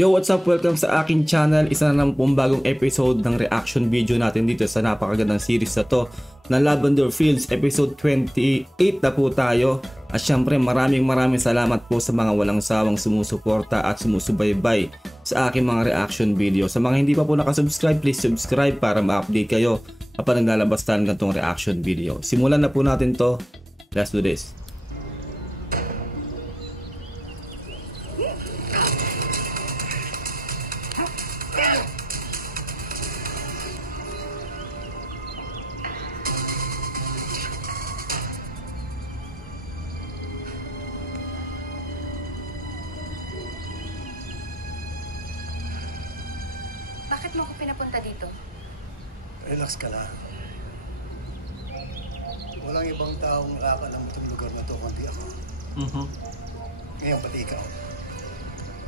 Yo, what's up? Welcome sa aking channel. Isa na naman pong bagong episode ng reaction video natin dito sa napakagandang series na to na Lavender Fields. Episode 28 na po tayo. At syempre maraming salamat po sa mga walang sawang sumusuporta at sumusubaybay sa aking mga reaction video. Sa mga hindi pa po nakasubscribe, please subscribe para ma-update kayo kapag naglalabas tayo ng ganitong reaction video. Simulan na po natin to. Let's do this. Bakit mo ako pinapunta dito? Relax ka lang. Walang ibang taong nakakalam itong lugar na to kundi ako. Ngayon pati ikaw.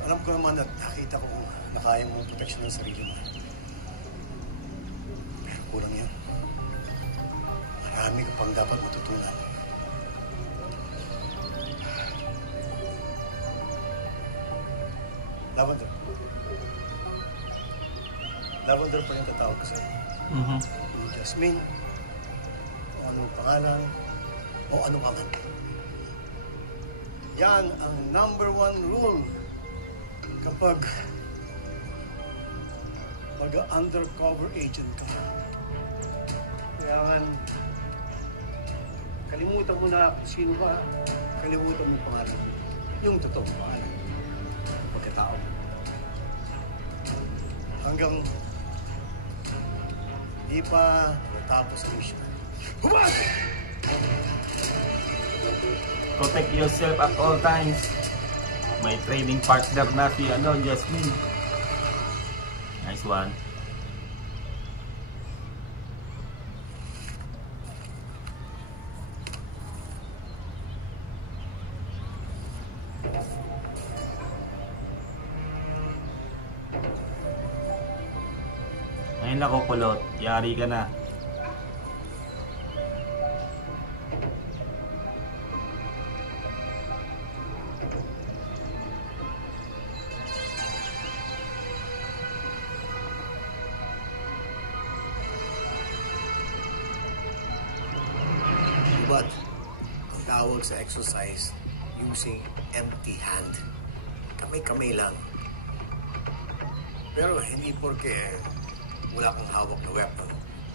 Alam ko naman at nakita ko na kaya mong proteksyon ng sarili mo. Pero kulang yan. Marami ka pang dapat matutunan. Lavender. Lavender pa yung tatawag ko sa'yo. Jasmine, o anong pangalan, o ano ka man. Yan ang #1 rule kapag mag-undercover agent ka. Kailangan kalimutan mo na kung sino ka, kalimutan mo yung pangalan. Yung totoong pangalan. Pagkatao. Hanggang di pa natapos ang mission. Hubad! Protect yourself at all times. May trading partner na si Jasmine. Nice one. Ngayon na kukulot, yari ka na. But ang tawag sa exercise using empty hand. Kamay-kamay lang. Pero hindi porke wala kang hawak na weapon,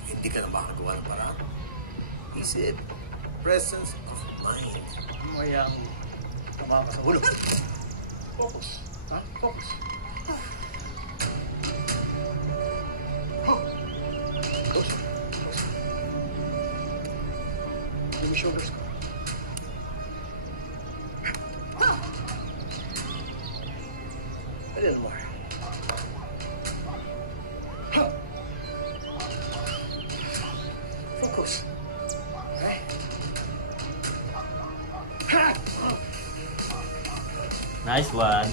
hindi ka na makagawa ng paraan. Isip, presence of mind. Mayang tama ka sa ulo. Focus. Ha? Focus. Close. Close. Give me shoulders. A little more. Focus. Okay. Nice one.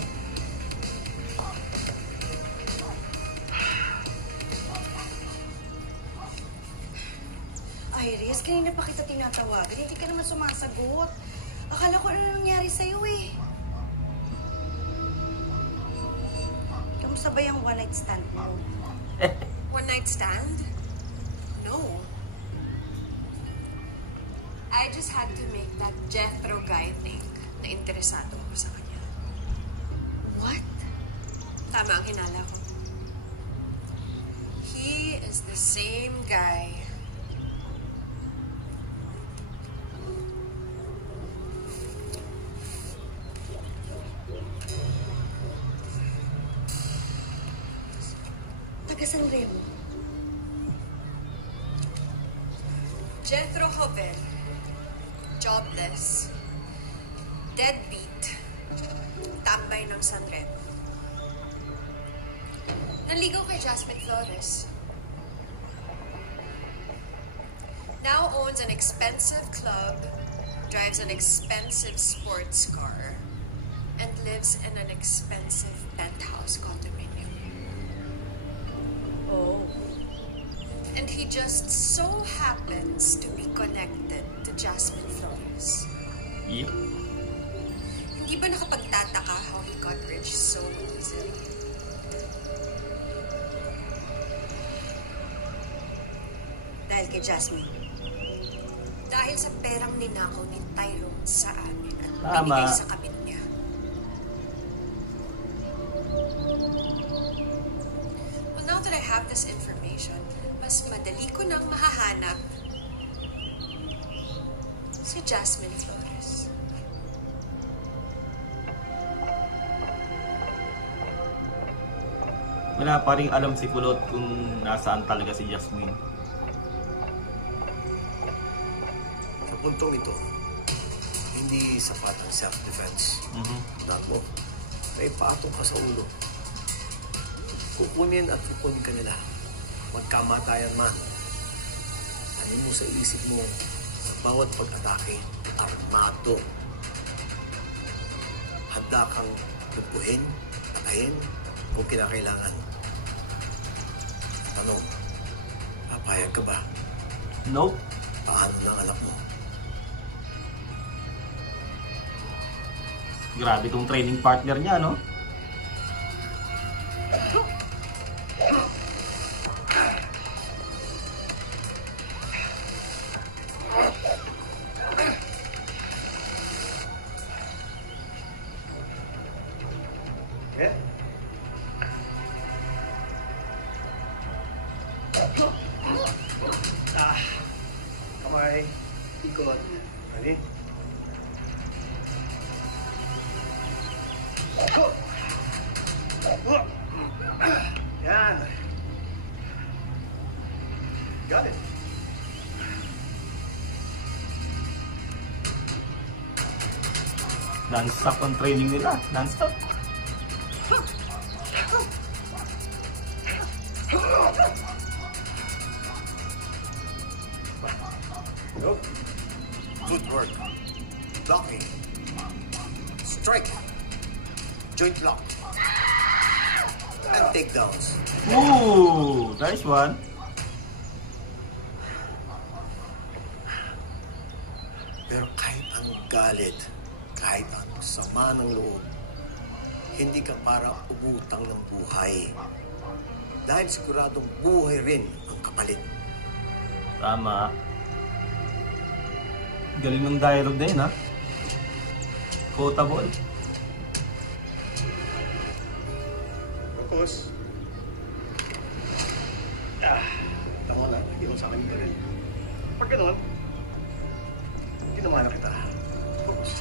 Iris, kanina pa kita tinatawagan. Hindi ka naman sumasagot. Akala ko ano nangyari sa'yo eh. Kamusta ba yung one night stand mo? One night stand? No. I just had to make that Jethro guy think na interesado ako sa kanya. What? Tama ang hinala ko. He is the same guy. Taga San Remo. Jethro Jovel. Jobless. Deadbeat. Tambay ng Sanremo. Naligaw kay Jasmine Flores. Now owns an expensive club, drives an expensive sports car, and lives in an expensive penthouse condominium. Oh. And he just so happens to be connected to Jasmine Flores. Yep. Hindi ba nakapagtataka how he got rich so easily? Dahil kay Jasmine. Dahil sa perang ninakaw ni Tyrone sa amin at Tama. binigay sa kabit niya. Well, now that I have this information, mas madali ko nang mahahanap si Jasmine Flores. Wala pa rin alam si Kulot kung nasaan talaga si Jasmine. Sa puntong ito, hindi sapat ang self-defense. Tandaan mo, may patong ka sa ulo. Kukunin at kukunin ka nila. Magkamatayan man. Ano mo sa isip mo, sa bawat pag-atake, armado. Handa kang lupuhin, patayin, kung kinakailangan. Ano? Papayag ka ba? Nope. Paano ng anak mo? Grabe tong training partner niya, no? Yeah. Kamay. Ikot. Ready? Yan. Got it. Non-stop ang training nila. Non-stop. Nope. Good work. Blocking. Strike. Joint lock. And takedowns. Ooh! Nice one. Pero kahit ang galit, kahit ang sama ng loob, hindi ka para umutang ng buhay. Dahil siguradong buhay rin ang kapalit. Tama. Galing ng dialogue na yun, ha? Quotable. Focus. Tama na. Hindi mo sa akin pa rin. Pag gano'n, ginawa na kita. Focus.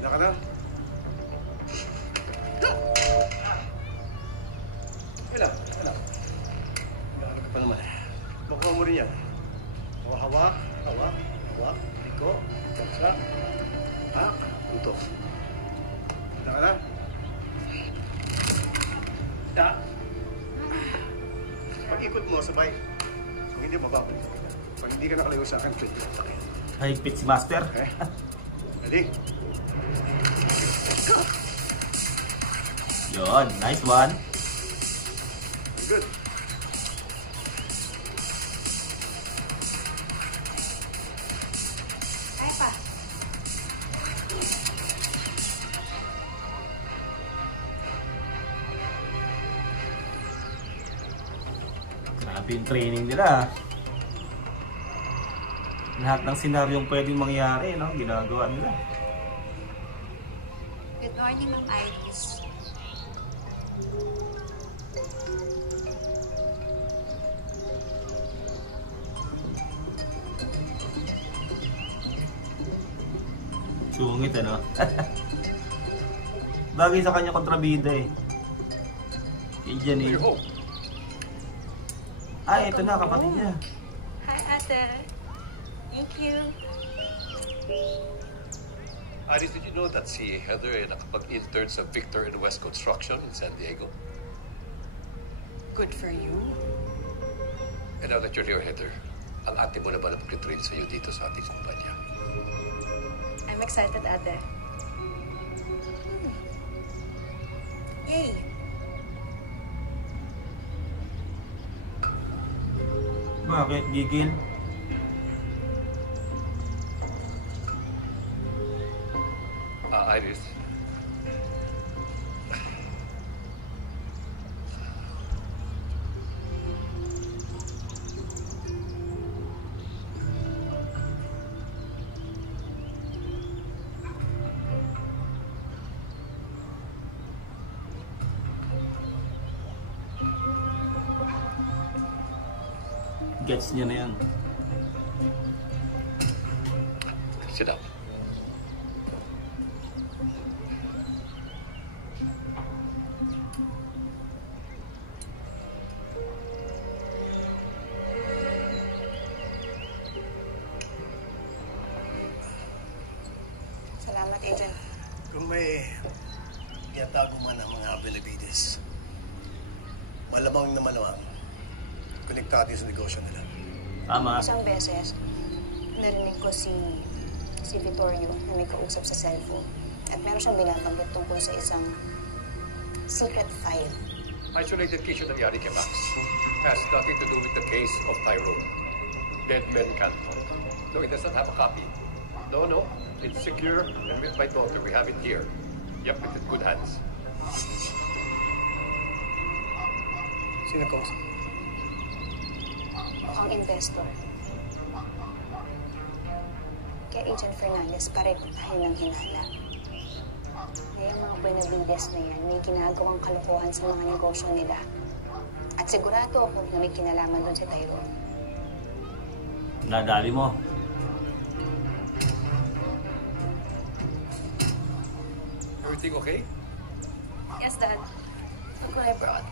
Wala ka na? Wala. Nakalag ka pa naman. Makuha mo rin yan. Hawak. Iko. Kamsa. Punto. Wala ka na? Pag-ikot mo, sabay. Kung hindi, mababalik ka. Pag hindi ka nakalayo sa akin, pwede ka takin. High-pitch si Master. Okay? Ready? Yun, nice one. Good. Kaya pa. Grabe yung training nila. Lahat ng senaryong pwedeng mangyari, no? Ginagawa nila. Good morning, Ma'am Iris. Sungit, ano? Bagay sa kanya kontrabida eh. Indian eh. Ay, ito na, kapatid niya. Hi, Ate. Thank you. Iris, did you know that si Heather ay nakapag-intern sa Victor and West Construction in San Diego? Good for you. And now that you're here, Heather, ang ate mo na ba napag-train sa'yo dito sa ating kumpanya? I'm excited, Ate. Yay! Bakit? Gigil? Iris, Gets niya na yan. Sit down. Salamat, Agent. Kung may tinatago man ang mga Benavides, malamang na malamang konektado sa negosyo nila. Tama. Isang beses, narinig ko si Vittorio na may kausap sa cellphone. At meron siyang binabanggit tungkol sa isang secret file. Isolated case yung nangyari kay Max. Has nothing to do with the case of Tyrone. Dead men can't talk. No, it doesn't have a copy. No. It's secure, and with my daughter, we have it here. Yep, it's in good hands. Sino kausap? Mukhang investor. Kaya Agent Fernandez, pareho tayo ng hinala. Na yung mga Benavides na yan, may ginagawang kalokohan sa mga negosyo nila. At sigurado ako na may kinalaman doon si Tyrone. Nadali mo. Everything okay? Yes, Dad. Look what I brought.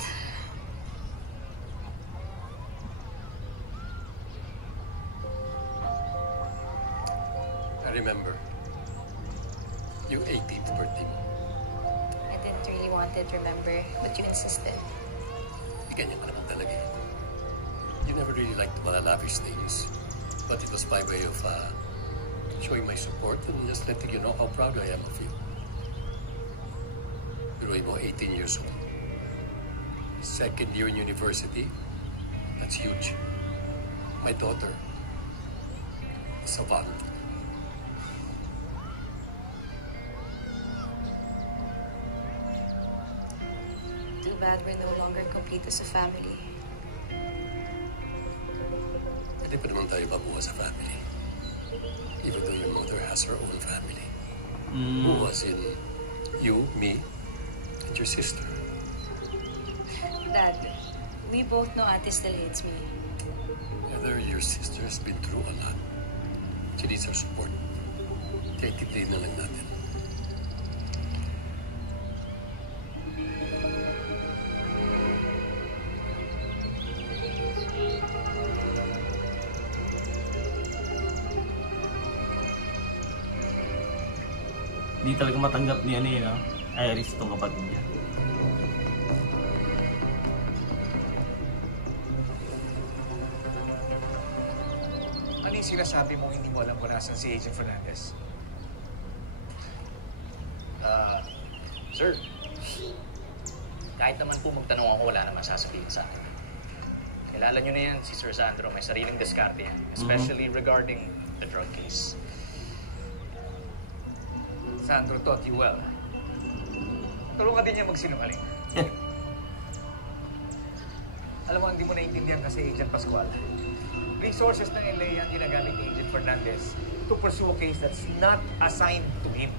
I remember. Yung 18th birthday mo. I didn't really want it, remember? But you insisted. Ganyan ka naman talaga eh. You never really liked mga lavish things. But it was my way of showing my support and just letting you know how proud I am of you. Biruin mo, 18 years old. Second year in university. That's huge. My daughter, a savant. Too bad we're no longer complete as a family. Hindi pa naman tayo mabuha sa family. Even though your mother has her own family. Who was in you, me, and your sister. Dad, we both know Ate still hates me. Whether your sister has been through a lot, she needs our support. Titignan na lang natin. Hindi talaga matanggap niya no? Iris itong kapatid niya. Ano yung sinasabi mo hindi mo alam kung nasan si Agent Fernandez? Sir, kahit naman po magtanong ako, wala naman sasabihin sa akin. Kilala nyo na yan, si Sir Sandro, may sariling diskarte yan, especially regarding the drug case. Sandro taught you well. Tulungan din niya magsinungaling. Alam mo, hindi mo naiintindihan kasi Agent Pascual. Resources ng LA ang ginagamit ni Agent Fernandez to pursue a case that's not assigned to him.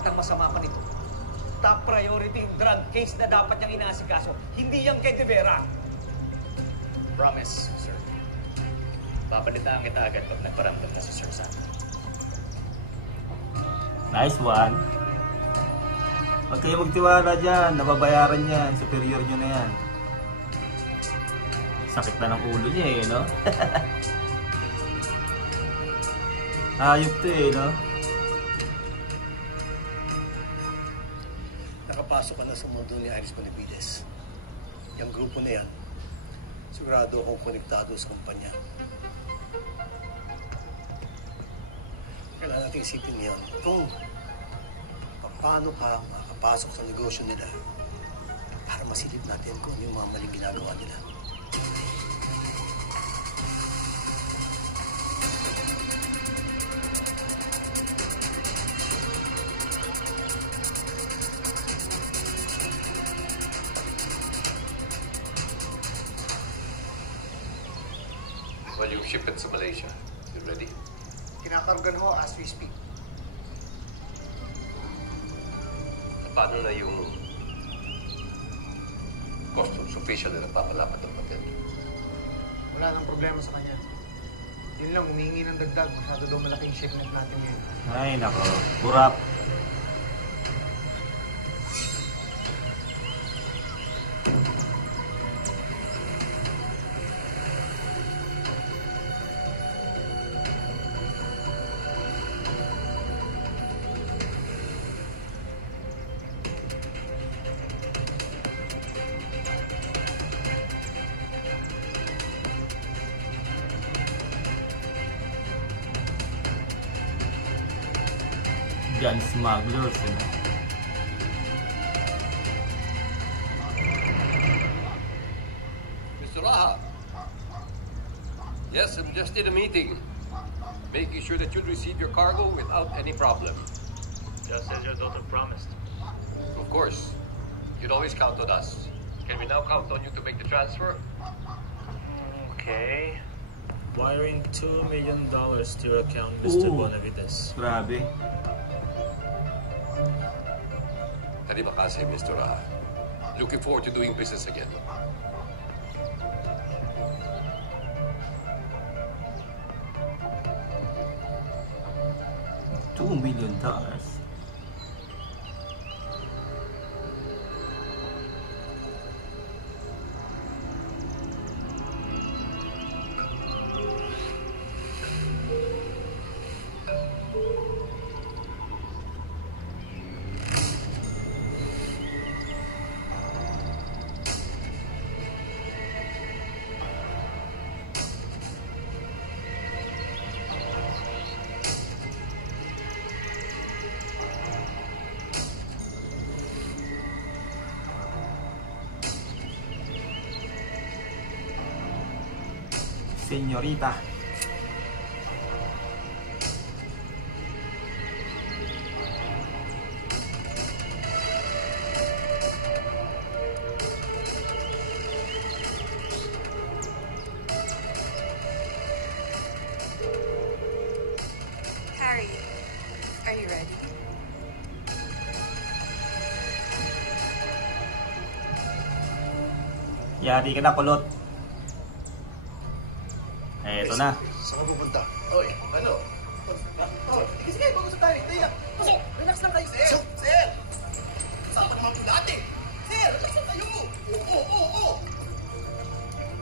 At ang masama pa nito, top priority yung drug case na dapat niyang inaasikaso, hindi yung kay De Vera. Promise, sir. Babalitaan kita agad pag nagparamdam na si Sir Sandro. Nice one. Huwag kayo magtiwala dyan. Nababayaran yan. Superior nyo na yan. Sakit na ng ulo niya no? Hayop to no? Nakapasok ka na sa mundo ni Iris Benavides. Yung grupo na yan, sigurado akong konektado sa kumpanya. Kailangan natin isipin yan kung paano ka makapasok sa negosyo nila para masilip natin kung yung mga maling ginagawa nila. Well, you ship it to Malaysia. You ready? Kinakargan ho as we speak. Paano na yung customs official na nagpapalapat ng hotel? Wala nang problema sa kanya. Yun lang, humingi ng dagdag. Masyado daw malaking shipment natin ngayon. Ay, nako. Burap. Gun smugglers, you know? Mr. Raha. Yes, I'm just in a meeting. Making sure that you'll receive your cargo without any problem. Just as your daughter promised. Of course. You'd always count on us. Can we now count on you to make the transfer? Okay. Wiring $2 million to your account, Mr. Ooh. Bonavides. Grabe. Terima kasih, Mr. Raha. Looking forward to doing business again. $2 million. Señorita. Harry, are you ready? Yari ka na, kulot. Eh, ito na. Saan ka pupunta? Oy, ano? Sige, mag-usap tayo. Taya. Pasok, relax lang kayo, sir. Sir! Usapan naman po natin. Sir, relax lang kayo. Oo.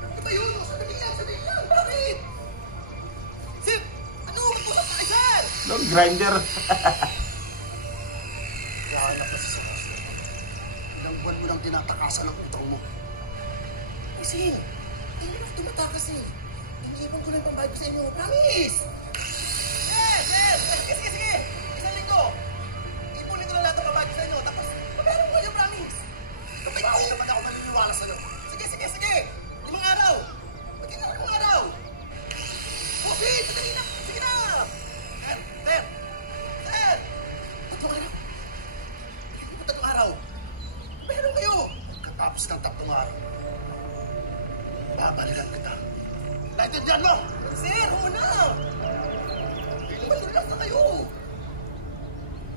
Ano ba yun? Sandali lang. Bakit? Sir, ano? Mag-usap tayo, sir! Long grinder. Kahanap na si Sebastian. Ilang buwan mo nang tinatakasan ang utang mo. Sir, hindi na tumatakas eh. Ipon ko lang pambayad ko sa inyo. Promise! Sige! Isang linggo! Ipunin ko lang lahat ang pambayad ko sa inyo. Tapos, pabayaran ko kayo, promise! Bakit naman ako maniniwala sa'yo? Sige! 5 araw! Magiging na 5 araw! Okay, sadali na! Sige na! Sir! Tatlong araw! Hindi mo 3 araw! Pabayaran kayo! Katapos ng 3 araw, babalikan kita. Naintindihan mo? Sir, una! Manulas na kayo!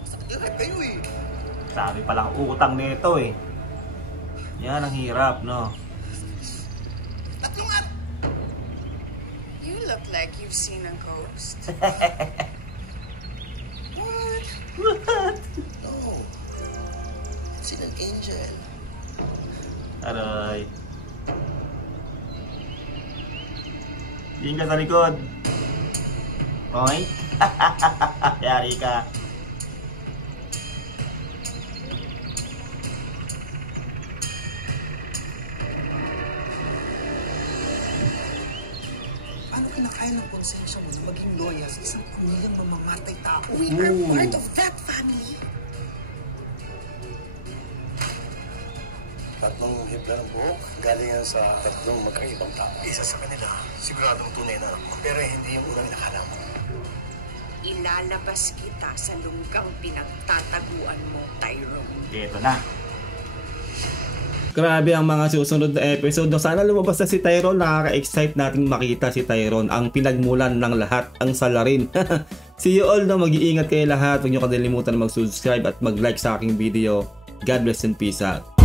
Sakit yung rep kayo eh! Sabi palang utang nito eh. Yan ang hirap, no? Tatlong araw! You look like you've seen a ghost. What? No. I've seen an angel. Aray. Tingin ka sa likod. Okay? Yari ka. Ano kinakaya ng konsensya mo na maging loyal sa isang pamilyang mamamatay tao? We are part of that family. Tatlong hibla ng buhok, galing yan sa tatlong magkaibang tao. Isa sa kanila, siguradong tunay na anak mo. Pero hindi yung unang nakala mo. Ilalabas kita sa lunggang pinagtataguan mo, Tyrone. Ito na. Grabe ang mga susunod na episode. Sana lumabas na si Tyrone. Nakaka-excite natin makita si Tyrone. Ang pinagmulan ng lahat, ang salarin. See you all na mag-iingat kayo lahat. Huwag nyo kadilimutan mag-subscribe at mag-like sa aking video. God bless and peace out.